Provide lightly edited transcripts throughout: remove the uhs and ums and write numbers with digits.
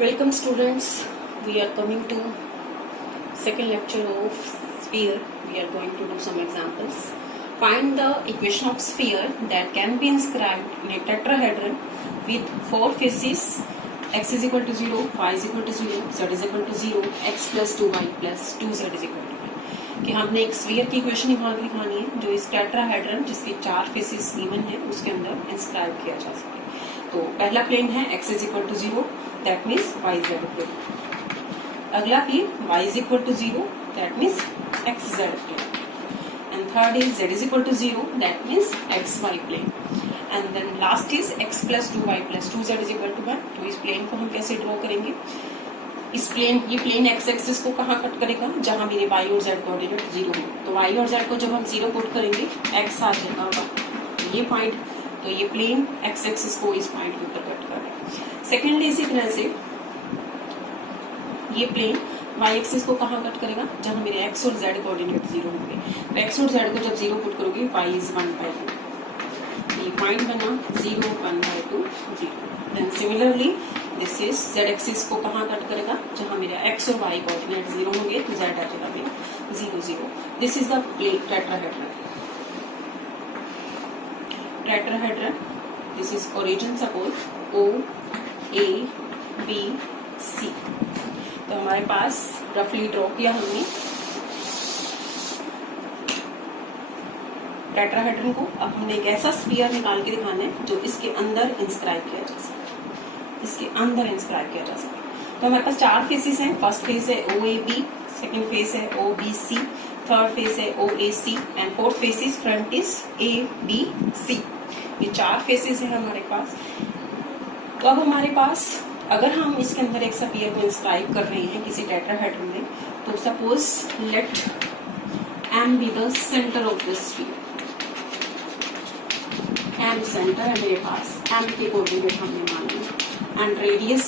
Welcome students, we are coming to second lecture of sphere. We are going to do some examples. Find the equation of sphere that can be inscribed in a tetrahedron with four faces. X is equal to 0, y is equal to 0, z is equal to 0, x plus 2y plus 2z is equal to 1. कि हमने एक sphere की equation निकालनी है जो इस tetrahedron जिसके चार फेसेस गिवन है उसके अंदर इंस्क्राइब किया जा सके. तो पहला प्लेन है x is equal to 0, that means y z plane. अगला plane y is equal to 0, that means x z plane. And third is z is equal to 0, that means x y plane. And then last is x plus 2y plus 2z is equal to 1. तो इस plane को हम कैसे draw करेंगे? ये plane x axis को कहाँ cut करेगा? जहाँ मेरे y और z कोऑर्डिनेट 0 हो. तो y और z को जब हम 0 पुट करेंगे x आ जाएगा ये पॉइंट. तो ये प्लेन x एक्सिस को इस पॉइंट के ऊपर कट कर रहा है. सेकेंडली इसी तरह से ये प्लेन y एक्सिस को कहाँ कट करेगा? जहाँ मेरे x और z कोऑर्डिनेट 0 होंगे. तो x और z को जब 0 पुट करोगे y is 1/2. ये पॉइंट बना 0 1/2 0. Then similarly this is z axis को कहाँ कट करेगा? जहाँ मेरा x और y कोऑर्डिनेट 0 होंगे तो z आ जाएगा मेरा 0 0. This is the tetrahedron. This is origin suppose O A B C. तो हमारे पास रफली ड्रॉ किया हमने टेट्राहेड्रन को. अब हमने एक ऐसा स्फीयर निकाल के दिखाना है जो इसके अंदर इंस्क्राइब किया जा सके. तो हमारे पास चार फेसेस हैं. फर्स्ट फेस है O A B, second face है O B C, third face है O A C and fourth face is front is A B C. ये चार फेसेस है हमारे पास. तो अब हमारे पास अगर हम इसके अंदर एक स्फीयर को इंस्क्राइब कर रहे हैं किसी टेट्राहेड्रन में, तो suppose let M be the centre of this sphere. M centre है मेरे पास. एम के कोऑर्डिनेट हमने माने and radius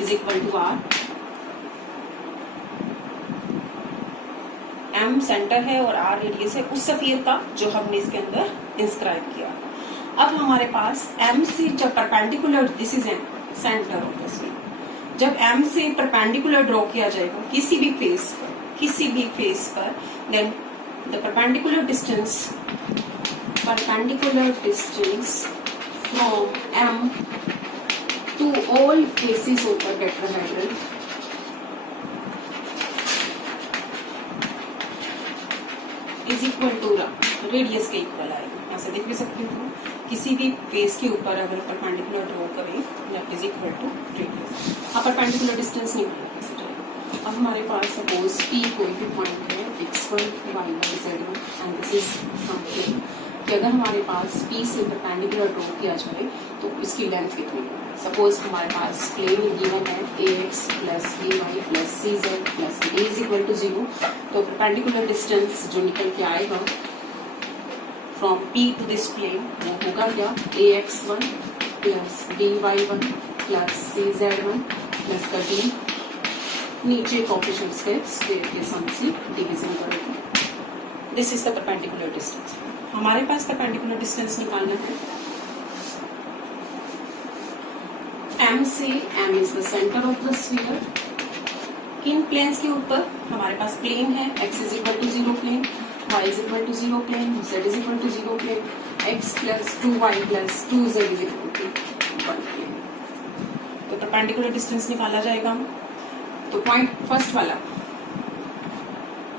is equal to R. M centre है और आर रेडियस है उस स्फीयर का जो हमने इसके अंदर इंस्क्राइब किया. अब हमारे पास एम से जब perpendicular, this is M centre of the sphere, जब एम से परपेंडिकुलर ड्रॉ किया जाएगा किसी भी फेस पर then the perpendicular distance from M to all faces of the tetrahedron is equal to radius के इक्वल आएगा. ऐसे देख भी सकते हो किसी भी फेस के ऊपर अगर परपेंडिकुलर ड्रॉ करें that is equal to radius. अब परपेंडिकुलर डिस्टेंस नहीं मिलेगा. अब हमारे पास सपोज P कोई भी पॉइंट है x1 y1 z1 and this is something कि अगर हमारे पास P से परपेंडिकुलर ड्रॉ किया जाए तो इसकी लेंथ कितनी है? सपोज हमारे पास प्लेन गिवन है ax plus by plus cz plus a is equal to 0. तो परपेंडिकुलर डिस्टेंस जो निकल के आएगा from P to this plane वो होगा क्या? ax1 plus by1 plus cz1 plus का d नीचे कोएफिशिएंट्स के स्क्वायर के सम से डिवीजन करेगा. This is the perpendicular distance. हमारे पास परपेंडिकुलर डिस्टेंस निकालना है M से. M is the centre of the sphere. किन प्लेन्स के ऊपर? हमारे पास प्लेन है x is equal to 0 plane, y is equal to 0 plane, z is equal to 0 plane, x plus 2y plus 2z is equal to 1 plane. तो perpendicular distance निकाला जाएगा. तो पॉइंट फर्स्ट वाला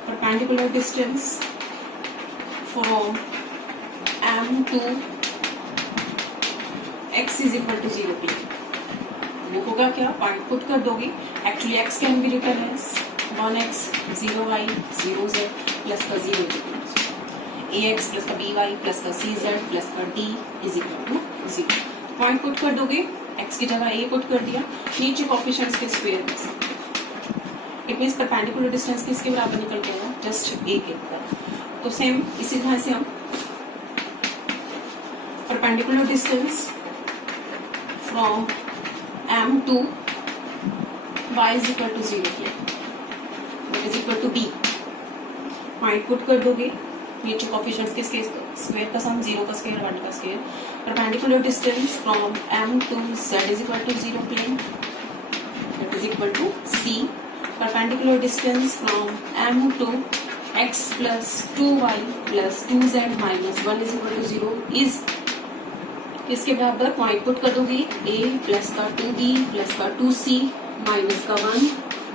perpendicular distance from M to x is equal to 0 plane वो होगा क्या? Point put कर दोगे. Actually x can be written as 1x 0y 0z plus का 0 ax प्लस का by प्लस का cz प्लस का d is equal to 0. Point put कर दोगे. x की जगह a पुट कर दिया. नीचे कोएफिशिएंट्स के स्क्वायर में से इट मींस परपेंडिकुलर डिस्टेंस किसके बराबर निकल के आएगा? जस्ट a के बराबर. तो सेम इसी तरह से हम perpendicular distance from M to y is equal to 0 that is equal to b. Point put कर दोगे. नीचे कोएफिशिएंट्स किसके स्क्वायर का सम 0 का स्क्वायर 1 का square. Perpendicular distance from M to Z is equal to 0 plane is equal to C. Perpendicular distance from M to x plus 2y plus 2z minus 1 is equal to 0 is किसके बराबर? Point put कर दोगे a plus का 2b plus का 2c minus का 1,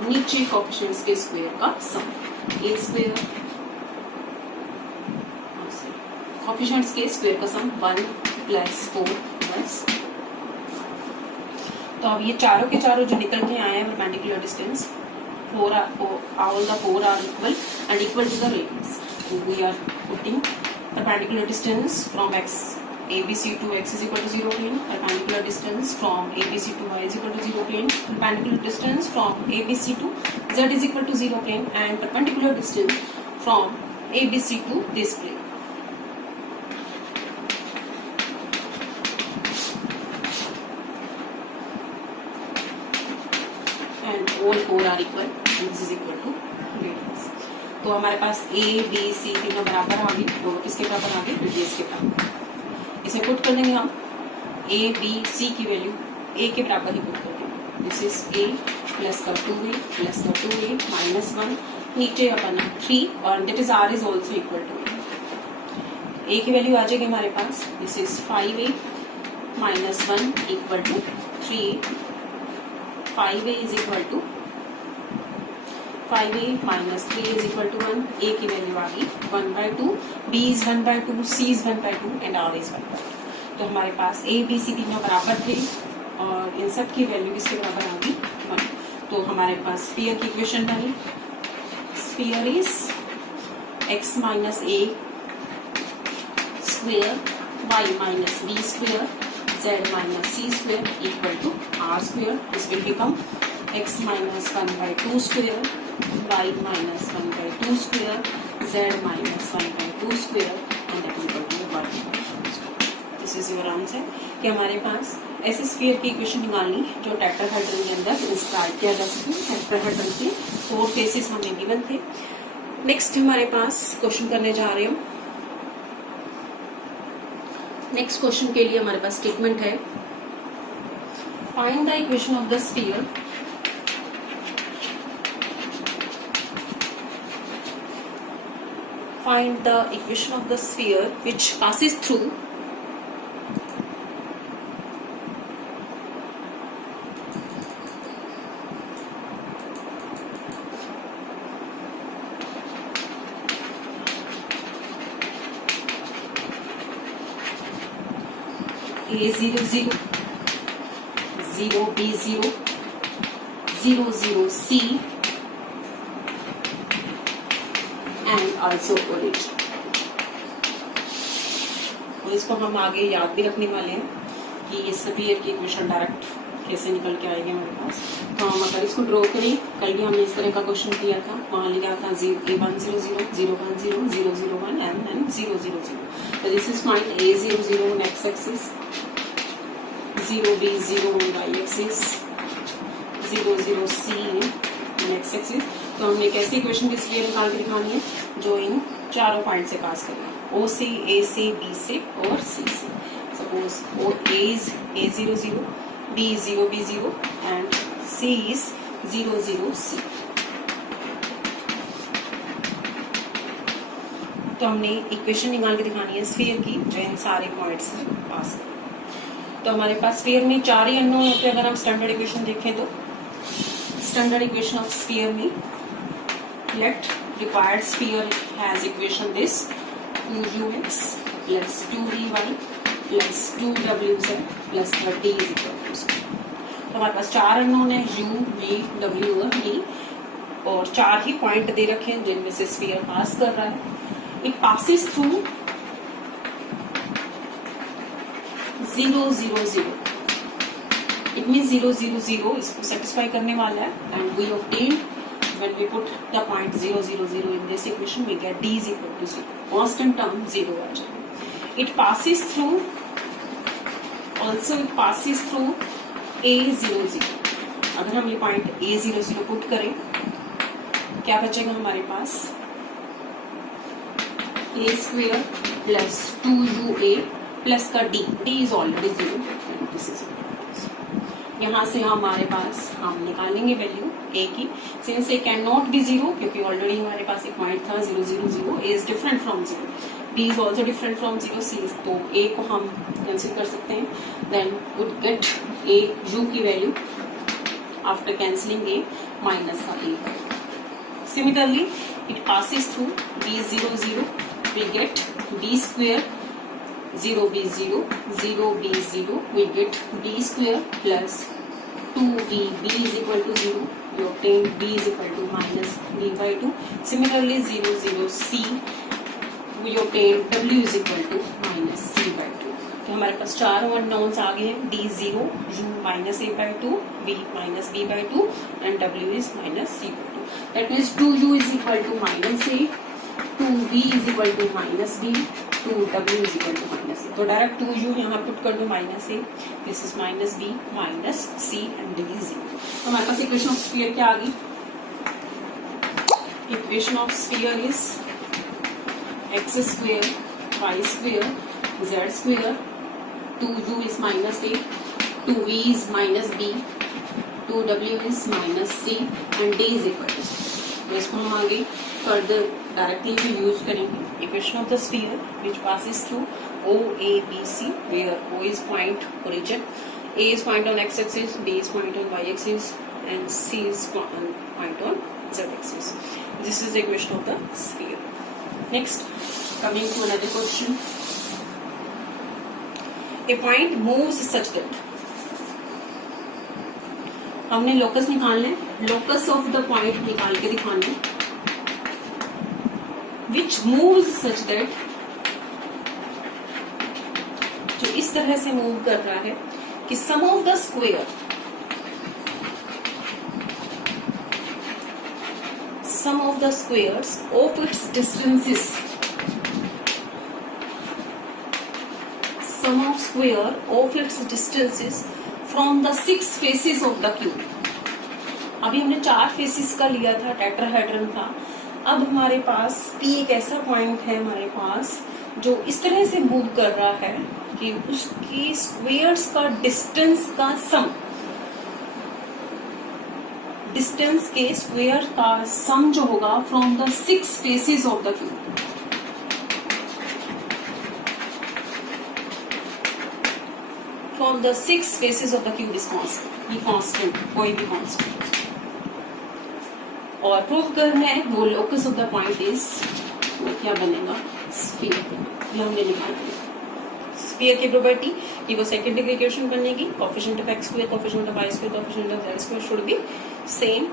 नीचे coefficients के square का सम, a स्क्वायर कोएफिशिएंट्स के स्क्वायर का सम 1 प्लस 4 प्लस। तो अब ये चारों के चारों जो निकल के आए हैं perpendicular distance, all the four are equal and equal to the radius. So we are putting perpendicular distance from x ABC to x is equal to 0 plane, perpendicular distance from ABC to y is equal to 0 plane, perpendicular distance from ABC to z is equal to 0 plane, and perpendicular distance from ABC to this plane. And all four are equal and this is equal to radius. तो हमारे पास A, B, C तीनों बराबर आ गए, दोनों किसके बराबर आ गए? Radius के बराबर। इसे पुट कर देंगे हम, A, B, C की वैल्यू A के बराबर ही पुट कर देंगे। दिस इज A प्लस का 2A प्लस का 2A माइनस 1, नीचे अपन 3 और that is R is also equal to A की वैल्यू आ जाएगी हमारे पास, this is 5A minus 1 equal to 3A, 5A is equal to 5A minus 3 is equal to 1, A की वैल्यू आ गई 1/2, B is 1/2, C is 1/2 and R is 1/2। तो हमारे पास A, B, C तीनों बराबर थे और इन सब की वैल्यू किसके बराबर आ गई? 1। तो हमारे पास स्फीयर की इक्वेशन बनी, sphere is x minus A square, y minus B square, z minus c square equal to r square. This will become x minus 1/2 square, y minus 1/2 square, z minus 1/2 square and that is equal to 1. This is your answer कि हमारे पास ऐसे sphere की equation निकालनी जो tetrahedron के अंदर inscribe किया जा सके। टेट्राहेड्रन के 4 फेसेस हमें गिवन थे। नेक्स्ट हमारे पास क्वेश्चन करने जा रहे हैं। नेक्स्ट क्वेश्चन के लिए हमारे पास स्टेटमेंट है, find the equation of the sphere find the equation of the sphere which passes through A0 0 0 B0 0 0 C and also origin। और इसको हम आगे याद भी रखने वाले हैं कि ये स्फीयर की इक्वेशन डायरेक्ट कैसे निकल के आएगी हमारे पास। तो हम अगर इसको ड्रॉ करें, कल भी हमने इस तरह का क्वेश्चन किया था, वहाँ लिखा था 1 0 0 0 1 0 0 0 1 and 0 0 0। तो this is find A0 0 on x axis, 0 B0 on y axis, 0 0 C on x axis। तो हमने एक ऐसी इक्वेशन भी इसलिए निकाल के दिखानी है जो इन चारों पॉइंट से पास करेगा, O से, A से, B से और C से। Suppose A is A0 0, B is 0 B0 and C is 0 0 C। तो हमने इक्वेशन निकाल के दिखानी है स्फीयर की जो इन सारे पॉइंट्स से पास करेगा। तो हमारे पास स्फीयर में 4 ही अननोन होते हैं। अगर हम स्टैंडर्ड इक्वेशन देखें तो स्टैंडर्ड इक्वेशन ऑफ स्फीयर में let required sphere has equation this 2ux plus 2vy plus 2wz plus 30 is equal to 0। तो हमारे पास 4 अननोन है u, v, w और v और 4 ही पॉइंट दे रखे हैं जिनमें से स्फीयर पास कर रहा है। It passes through 0 0 0। It mean 0 0 0 इसको सेटिस्फाई करने वाला है and we obtain when we put the point 0 0 0 in this equation we get d is equal to 0, constant term 0 आ जाएगा। it passes through also it passes through A0 0। अगर हम ये point A0 0 put करें क्या बचेगा हमारे पास, a square plus 2ua plus का d is already 0। यहाँ से हमारे पास हम निकालेंगे वैल्यू ए की, since a can not be zero क्योंकि ऑलरेडी हमारे पास एक पॉइंट था 0 0 0, a is different from zero, b is also different from zero, c is, तो ए को हम कैंसिल कर सकते हैं, then would get a u की value after cancelling a minus का a. Similarly it passes through b 0 0, we get b square 0 b 0 0 b 0, we get b square plus 2b, b is equal to 0, we obtain b is equal to minus b by 2. Similarly 0 0 c, we obtain w is equal to minus c by 2. तो हमारे पास चारों unknowns आ गए हैं, d 0, u minus a by 2, v minus b by 2 and w is minus c by 2. That means 2u is equal to minus a, 2v is equal to minus b, 2w is equal to minus a. तो direct 2u यहाँ put कर दो minus a, this is minus b minus c and d is 0. तो हमारे पास equation of sphere क्या आ गई? Equation of sphere is x square y square z square, 2u is minus a, 2v is minus b, 2w is minus c and d is equal to. तो इसको हम आगे further directly भी use करेंगे. Equation of the sphere which passes through O A B C, where O is point origin, A is point on x axis, B is point on y axis and C is point on z axis. This is the equation of the sphere. Next, coming to another question. A point moves such that, हमने locus निकालना है, locus of the point निकाल के दिखाना है, which moves such that, जो इस तरह से मूव कर रहा है कि sum of the square, sum of the squares of its distances, sum of square of its distances from the 6 faces of the cube. अभी हमने 4 फेसेस का लिया था, टेट्राहेड्रन था. अब हमारे पास P एक ऐसा पॉइंट है हमारे पास जो इस तरह से मूव कर रहा है कि उसकी स्क्वेयर्स का डिस्टेंस का सम, डिस्टेंस के स्क्वेयर का सम जो होगा from the 6 faces of the cube. From the 6 faces of the cube is constant, कोई भी कांस्टेंट. और प्रूव करना है वो locus of the point is, वो क्या बनेगा, स्फीयर. ये हमने निकाल दिया. स्फीयर की प्रॉपर्टी कि वो सेकंड डिग्री इक्वेशन बनेगी, coefficient of x square, coefficient of y square, coefficient of z square should be same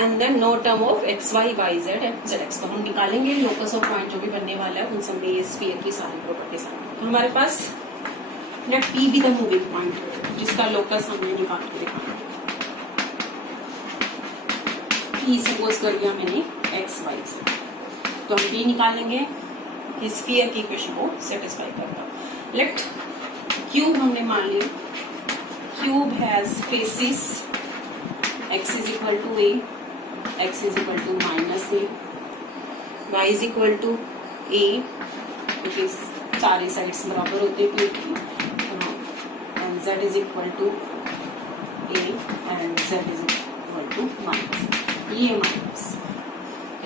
and then no term of x y y z and zx. तो हम निकालेंगे locus of point जो भी बनने वाला है उन सब में ये स्फीयर की सारी प्रॉपर्टीज. तो हमारे पास let P be the moving point जिसका लोकस हमने निकाल के दिखाना. P सपोज कर लिया मैंने x y z, तो हम P निकालेंगे कि स्फीयर की इक्वेशन को सेटिस्फाई करता. लेट क्यूब हमने मान लिया, cube has faces, x is equal to a, x is equal to minus a, y is equal to a, क्योंकि सारे साइड्स बराबर होते हैं क्यूब की, and z is equal to a and z is equal to minus. ये minus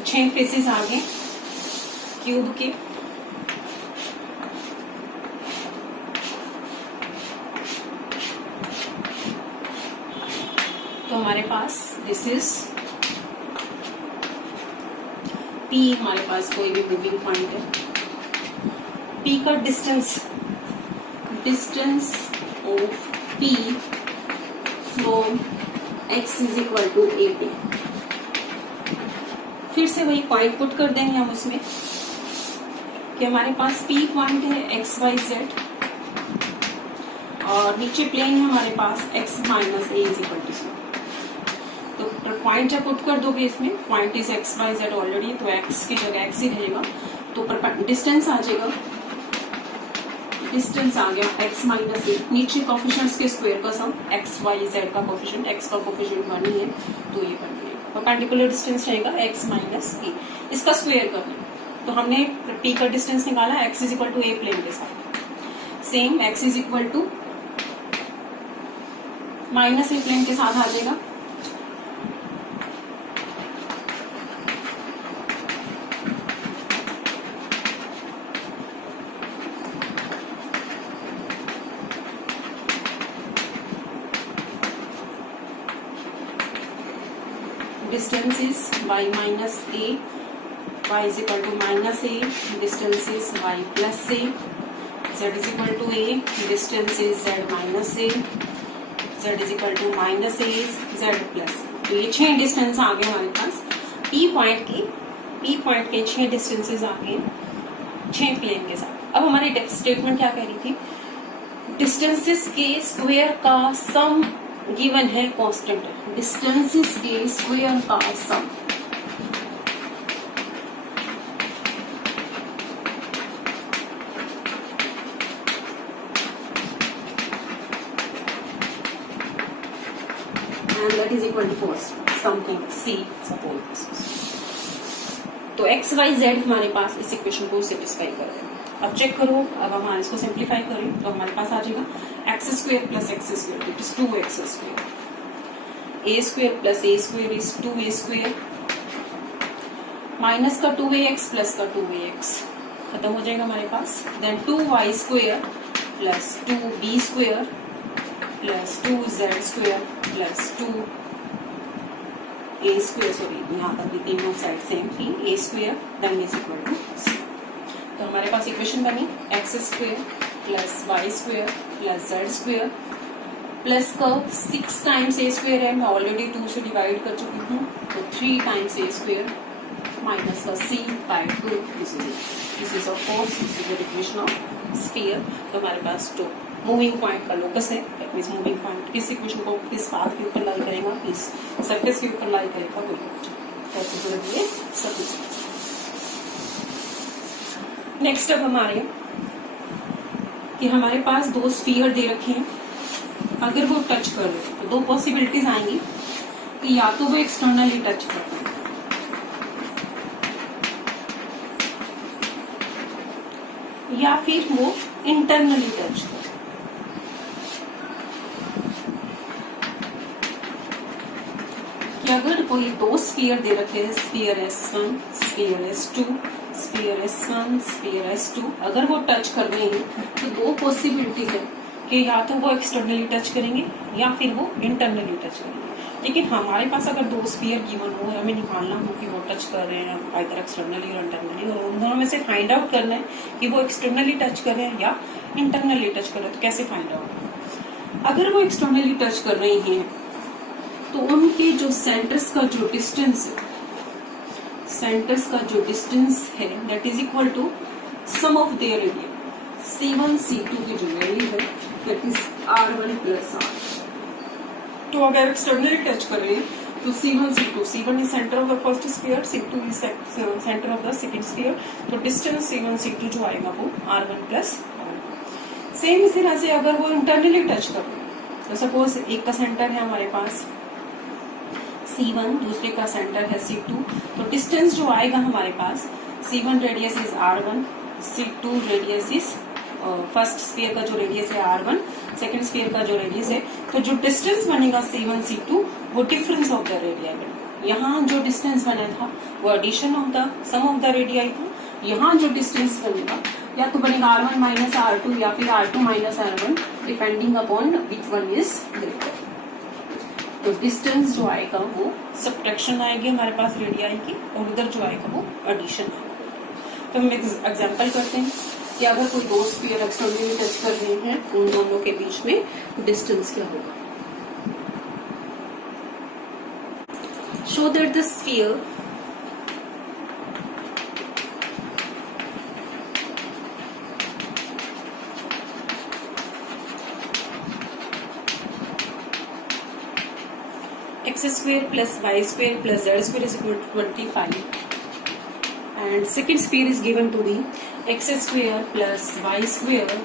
6 faces आ गए cube के. तो हमारे पास दिस इज P, हमारे पास कोई भी मूविंग पॉइंट है. P का distance, distance of P from x is equal to a पे. फिर से वही पॉइंट पुट कर देंगे हम उसमें कि हमारे पास P पॉइंट है x y z और नीचे प्लेन है हमारे पास x minus a is equal to. तो पॉइंट जब पुट कर दोगे इसमें, point is x y z already, तो x की जगह x ही रहेगा. तो डिस्टेंस आ जाएगा, डिस्टेंस आ गया x माइनस a. नीचे कोफिशिएंट्स के स्क्वायर का सम, x y z का कोफिशिएंट, x का कोफिशिएंट 1 ही है तो ये 1 है. परपेंडिकुलर डिस्टेंस रहेगा x माइनस a, इसका स्क्वायर करना. तो हमने P का डिस्टेंस निकाला x is equal to a plane के साथ. Same x is equal to minus A plane के साथ आ जाएगा। Distance is y minus a, y is equal to minus a, distance is y plus a, z is equal to a, distance is z minus a, z is equal to minus a, z plus। तो ये 6 distance आ गए हमारे पास P point के 6 distances आ गए 6 plane के साथ। अब हमारी स्टेटमेंट क्या कह रही थी, डिस्टेंसेस के स्क्वायर का सम गिवन है कांस्टेंट है, डिस्टेंसेस के स्क्वायर का सम and that is equal to something c suppose। तो x y z हमारे पास इस इक्वेशन को सेटिस्फाई कर रहे हैं। अब चेक करो, अब हम इसको सिंप्लीफाई करें तो हमारे पास आ जाएगा x square plus x square it is 2x square, a square plus a square is 2a square, minus का 2ax प्लस का 2ax खत्म हो जाएगा हमारे पास। Then 2y square plus 2b square plus 2z square plus 2a square, sorry यहाँ पर भी तीनों साइड सेम थी, a square then is equal to c। तो हमारे पास इक्वेशन बनी x square plus Y square plus Z square plus का 6 टाइम्स ए स्क्वायर है, मैं ऑलरेडी 2 से डिवाइड कर चुकी हूँ, तो 3 टाइम्स ए स्क्वायर माइनस का c by 2, this is of course this is the equation of sphere. तो हमारे पास जो मूविंग पॉइंट का लोकस है, दैट मींस मूविंग पॉइंट किस इक्वेशन को किस पाथ के ऊपर लाई करेगा, किस सरफेस के ऊपर लाई करेगा वो इक्वेशन। नेक्स्ट अब हमारे कि हमारे पास 2 स्फीयर दे रखे हैं, अगर वो टच कर रहे तो 2 पॉसिबिलिटीज आएंगी कि या तो वो एक्सटर्नली टच कर रहे हैं या फिर वो इंटरनली टच कर। कि अगर कोई 2 स्फीयर दे रखे हैं, sphere S1, sphere S2, sphere S1, sphere S2, अगर वो टच कर रहे हैं तो 2 पॉसिबिलिटीज है कि या तो वो एक्सटर्नली टच करेंगे या फिर वो इंटरनली टच करेंगे। लेकिन हमारे पास अगर 2 स्फीयर गिवन हो, हमें निकालना हो कि वो टच कर रहे हैं आइदर एक्सटर्नली और इंटरनली, और उन दोनों में से फाइंड आउट करना है कि वो एक्सटर्नली टच कर रहे हैं या इंटरनली टच कर रहे हैं। तो कैसे फाइंड आउट, अगर वो एक्सटर्नली टच कर रहे हैं तो उनके जो सेंटर्स का जो डिस्टेंस है, सेंटर्स का जो डिस्टेंस है that is equal to sum of their area, C1 C2 की जो वैल्यू है that is R1 plus R। तो अगर एक्सटर्नली टच कर रहे हैं तो C1 C2, C1 is centre of the first sphere, C2 is centre of the second sphere, तो डिस्टेंस C1 C2 जो आएगा वो R1 प्लस R। सेम इसी तरह से अगर वो इंटरनली टच कर रहे हैं तो सपोज एक का सेंटर है हमारे पास C1, दूसरे का सेंटर है C2, तो डिस्टेंस जो आएगा हमारे पास C1 radius is R1, C2 radius is first sphere का जो रेडियस है R1, सेकंड स्फीयर का जो रेडियस है, तो जो डिस्टेंस बनेगा C1 C2 वो डिफरेंस ऑफ द रेडिया बनेगा। यहाँ जो डिस्टेंस बना था वो addition of the sum of the radii था, यहाँ जो डिस्टेंस बनेगा या तो बनेगा R1 माइनस R2 या फिर R2 minus R1 depending upon which one is greater. तो डिस्टेंस जो आएगा वो सब्ट्रैक्शन आएगी हमारे पास रेडियाई की, और उधर जो आएगा वो एडिशन आएगा। तो हम एग्जांपल करते हैं कि अगर कोई 2 स्फीयर एक्सटर्नली टच कर रहे हैं उन दोनों के बीच में डिस्टेंस क्या होगा। Show that the sphere x square plus y square plus z square is equal to 25, and second sphere is given to be x square plus y square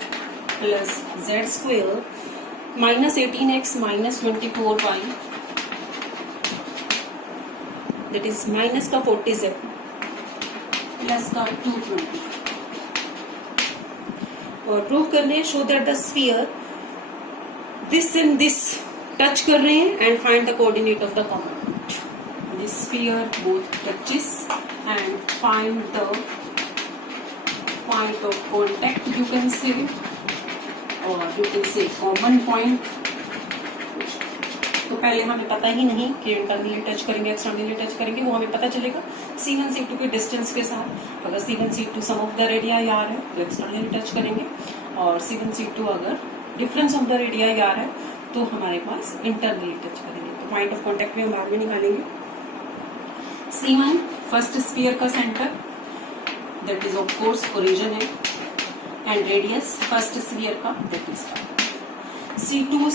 plus z square minus 18x minus 24y, that is minus का 47 plus का 220, और prove करने show that the sphere this and this touch कर रहे हैं and find the coordinate of the common point. This sphere both touches and find the point of contact, you can say, और you can say common point. तो पहले हमें पता ही नहीं कि इंटरनली टच करेंगे एक्सटर्नली टच करेंगे, वो हमें पता चलेगा C1 C2 के डिस्टेंस के साथ। अगर C1 C2 some of the radii यार है तो एक्सटर्नली टच करेंगे, और C1 C2 अगर डिफरेंस ऑफ द रेडिया यार है तो हमारे पास इंटरनली टच करेंगे। तो पॉइंट ऑफ कॉन्टैक्ट में हम बाद में निकालेंगे। C1 फर्स्ट स्फीयर का centre, that is of course origin है, एंड रेडियस फर्स्ट स्फीयर का, that is C2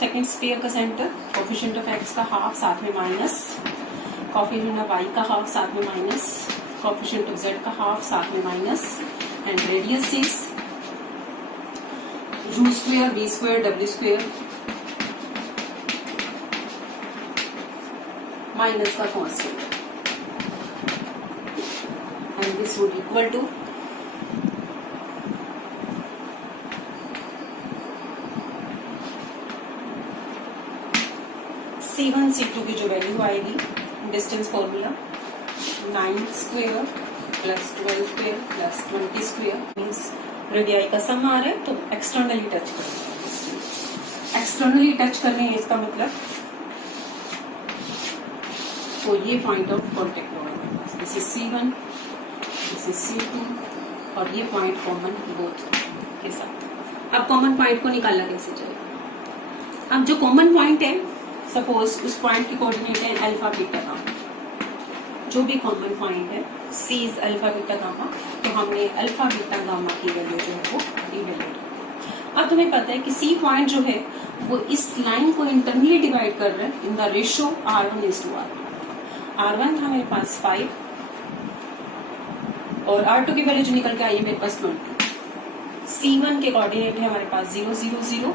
second sphere का सेंटर, कोफिशिएंट ऑफ x का हाफ साथ में माइनस, कोफिशिएंट ऑफ y का हाफ साथ में माइनस, कोफिशिएंट ऑफ z का हाफ साथ में minus, and radius is u square v square w square minus का constant, and this would equal to C1 C2 की जो वैल्यू आएगी, distance formula 9 square plus 12 square plus 20 square means radii का सम आ रहा है, तो एक्सटर्नली टच करेंगे। Externally touch करने है इसका मतलब, तो ये पॉइंट ऑफ कॉन्टेक्ट होगा हमारे पास। This is C1, this is C2, और ये पॉइंट कॉमन बोथ के साथ। अब कॉमन पॉइंट को निकालना कैसे जाएगा? अब जो कॉमन पॉइंट है, सपोज उस पॉइंट की कोऑर्डिनेट है अल्फा बीटा गामा, जो भी कॉमन पॉइंट है C is alpha beta gamma, तो हमने अल्फा बीटा गामा की वैल्यू जो है वो इवेल्यूएट। अब तुम्हें पता है कि C पॉइंट जो है वो इस लाइन को इंटरनली डिवाइड कर रहा है in the ratio R1:R2। R1 था मेरे पास 5 और R2 की वैल्यू जो निकल के आई है मेरे पास 20। C1 के कोऑर्डिनेट है हमारे पास 0 0 0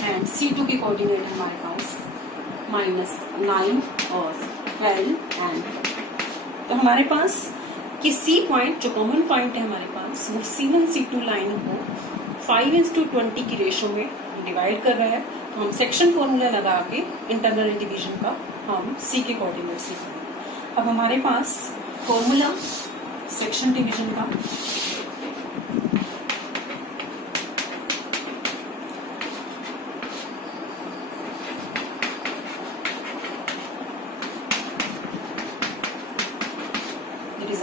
एंड C2 की कोऑर्डिनेट है हमारे पास -9 और 12 एंड, तो हमारे पास कि C पॉइंट जो कॉमन पॉइंट है हमारे पास वो C1 C2 लाइन को 5:20 की रेशियो में डिवाइड कर रहा है। तो हम सेक्शन फॉर्मूला लगा के इंटरनल डिवीजन का हम C के कोऑर्डिनेट से करेंगे। अब हमारे पास फॉर्मूला सेक्शन डिवीजन का,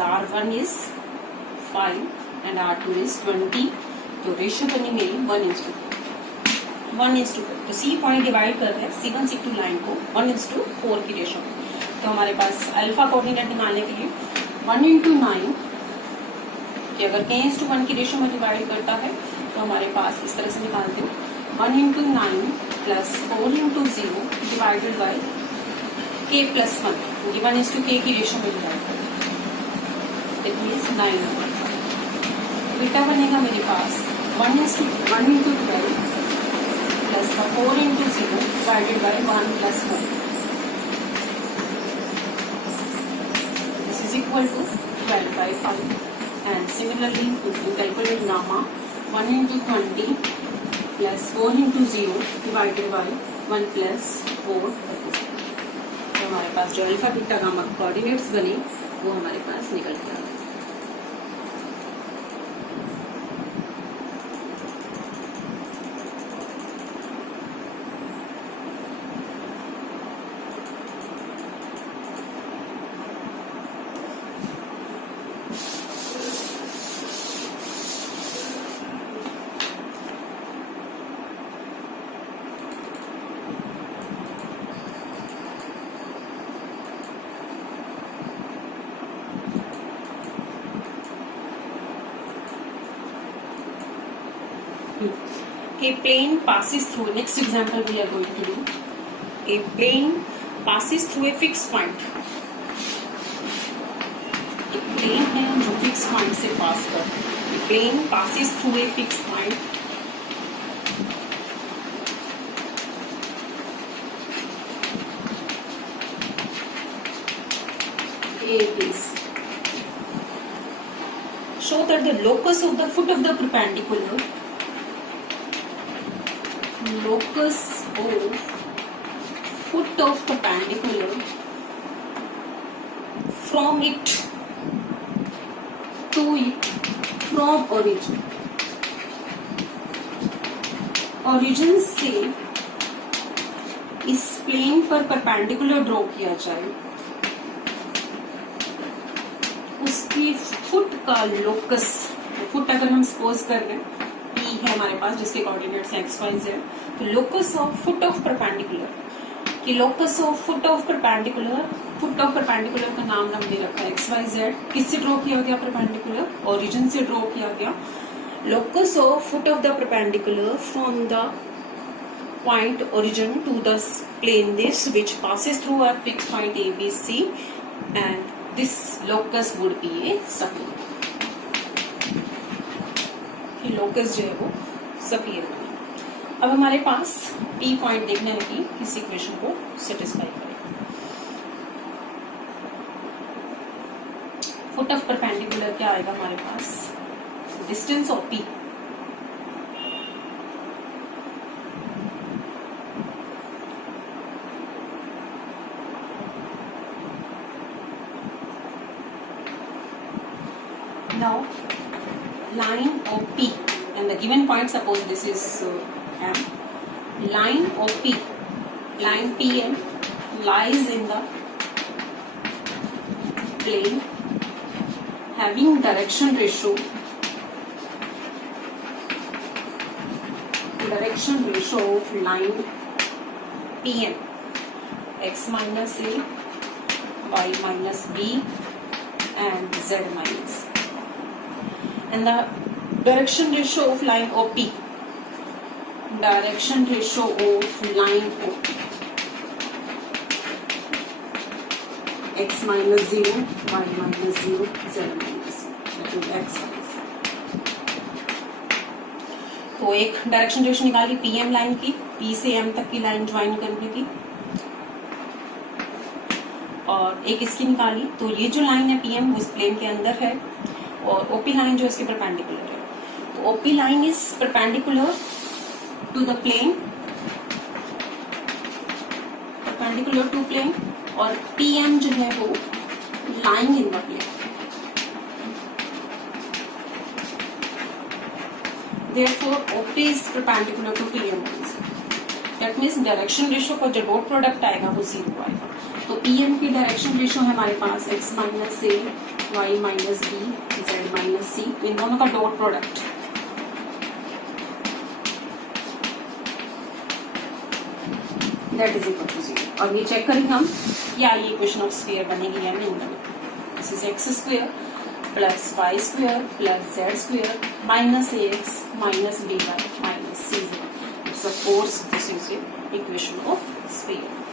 R1 is 5 and R2 is 20, तो रेशियो बनी मेरी 1:4। तो C पॉइंट डिवाइड कर रहे हैं C1 C2 लाइन को 1:4 की रेशियो में। तो हमारे पास अल्फा कोऑर्डिनेट निकालने के लिए 1:9 कि अगर k:1 की रेशियो में डिवाइड करता है तो हमारे पास इस तरह से निकालते हो 1:9 प्लस 4:0 डिवाइडेड बाई k+1, क्योंकि 1:k की रेशियो में डिवाइड करते हैं, इट मीन्स 9। बीटा बनेगा मेरे पास 1:12 plus 4:0 divided by 1+1, this is equal to 12/5। And similarly you can calculate gamma 1:20 plus 4:0 divided by 1+4। तो हमारे पास जो अल्फा बीटा गामा कोऑर्डिनेट्स बने वो हमारे पास निकल गया। A plane passes through, next example we are going to do, a plane passes through a fixed point, एक plane है जो fixed point से pass कर, a plane passes through a fixed point, it is show that the locus of the foot of the perpendicular, locus of foot of perpendicular from it to it from origin. origin से इस plane पर perpendicular draw किया जाए, उसकी foot का locus, foot अगर हम suppose कर रहे हैं P है हमारे पास जिसके कोऑर्डिनेट्स एक्स वाई जेड, तो locus of foot of perpendicular कि locus of foot of perpendicular, foot of perpendicular का नाम हमने रखा है एक्स वाई जेड। किससे ड्रॉ किया गया परपेंडिकुलर? ओरिजिन से ड्रॉ किया गया। Locus of foot of the perpendicular from the point origin to the plane this which passes through a fixed point ABC, and this locus would be a sphere. ये locus जो है वो sphere है। अब हमारे पास P पॉइंट देखना है कि किस इक्वेशन को सेटिस्फाई करे। फुट ऑफ परपेंडिकुलर क्या आएगा हमारे पास? Distance of P, now line of P and the given point, suppose this is M, line of P, line PM lies in the plane having direction ratio of line PM x minus a, y minus b and z minus, and the direction ratio of line OP, direction ratio of line OP, x minus 0, y minus 0, z minus 0, x minus। तो एक direction ratio निकाली PM line की, P से M तक की line join करनी थी, और एक इसकी निकाली। तो ये जो लाइन है PM उस प्लेन के अंदर है, और OP लाइन जो इसके परपेंडिकुलर है। तो OP line is perpendicular to the plane, perpendicular to plane, और PM जो है वो line in the plane. Therefore, OP is perpendicular to PM. That means direction ratio का जो डॉट प्रोडक्ट आएगा वो 0 आएगा। तो PM की डायरेक्शन रेशियो है हमारे पास x minus a, y minus b, z minus c, इन दोनों का dot product. That is equal to 0। और ये चेक करेंगे हम क्या ये इक्वेशन ऑफ स्फीयर बनेगी या नहीं बनेगी। This is X square plus Y square plus Z square minus ax minus by minus c0। Suppose this is equation of sphere.